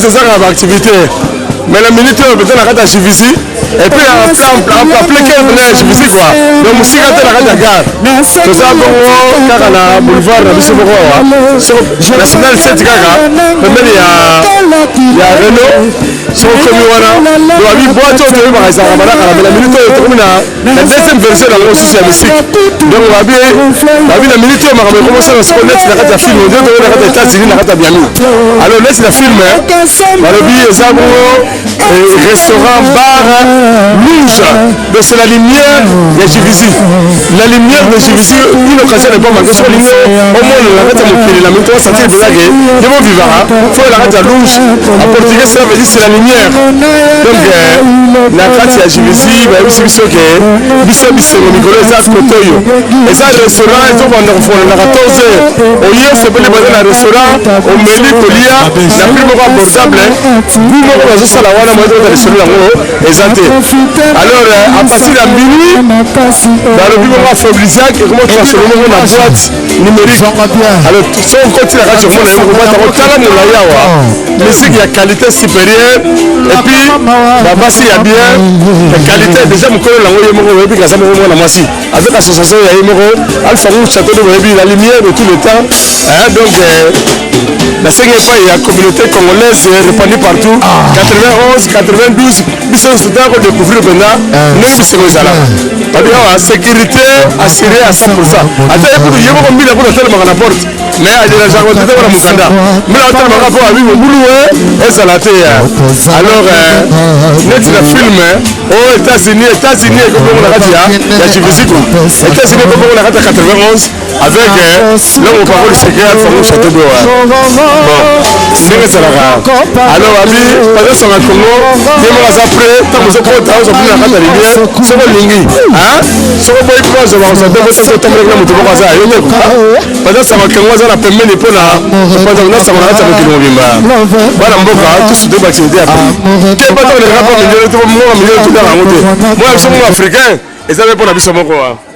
c'est ça l'activité. Mais la minute peut-être la carte ici et puis en plein cœur de la ici quoi. Donc musique à la carte gare. C'est ça bon car la boulevard la biso boko wa. National 7 kaka. Mais il y a Renault sur comme wana. Do abi boîte de ba ça ba la minute comme la deuxième version de la social musique. Donc abi la minute ma commencer à se connaître la carte film de la carte États-Unis la carte bien. Alors laisse la film. Malobi Zaburo restaurant, bar, louge. Donc c'est la lumière de JVC. La lumière de JVC, une occasion n'est pas manquée. Soit l'union, au monde, la rate à mon la même fois, ça tire de la guerre. Je m'en vivra. Faut la rate à louge. En portugais, ça veut dire c'est la lumière. Donc, la rate à JVC, bah, aussi, c'est que Bissau, au Nicolas, ça, Kotoyo. Et ça, le restaurant, ils ont pendant 14 heures. Au lieu, c'est pas le restaurant, au menu, au lia, la plus abordable. Vous, moi, on a ça la wana, moi, dans le restaurant, exacté. Alors, à partir de minuit, dans le bureau à Fabriziac, comment transformer la boîte numérique. Alors, si on continue à faire on va avoir la musique, il y a qualité supérieure. Et puis, là-bas, il y a bien la qualité. Déjà, mon collègue, avec l'association, il y a Alpha Rouge, Château de Wébi, la lumière de tout le temps. Donc, la 5e fois, il y a la communauté congolaise répandue partout. 91, 92, ils sont encore découvrir maintenant. Nous, c'est comme ça. La sécurité assurée à 100%. Attends, il y a beaucoup de gens qui ont la porte. Mais il y a des gens qui ont la mukanda. Mais là, on a rapport à lui, au boulot, et ça l'a été. Alors, net le film aux États-Unis, comme on l'a dit, il y a JVC. États-Unis, comme on l'a dit, 91, avec l'homme au parole secret, Alpha Rouge, Château de Wébi. Bon, c'est ça là. Alors, ami, pendant que son Congo, il y a après, tant que vous êtes prêts, vous avez la carte de lumière, c'est bon, Lingi. Si vous voyez quoi, je vais vous dire, vous êtes tombé dans le monde, vous avez pendant que ça va Congo, ça va permettre de prendre, pendant que ça va être avec le monde. Voilà, Mboka, tout ce débat qui est après. Quel bâton de rapport, mais il y a tout le monde, tout le monde. Moi, je suis africain, et ça va pour la vie sur mon corps.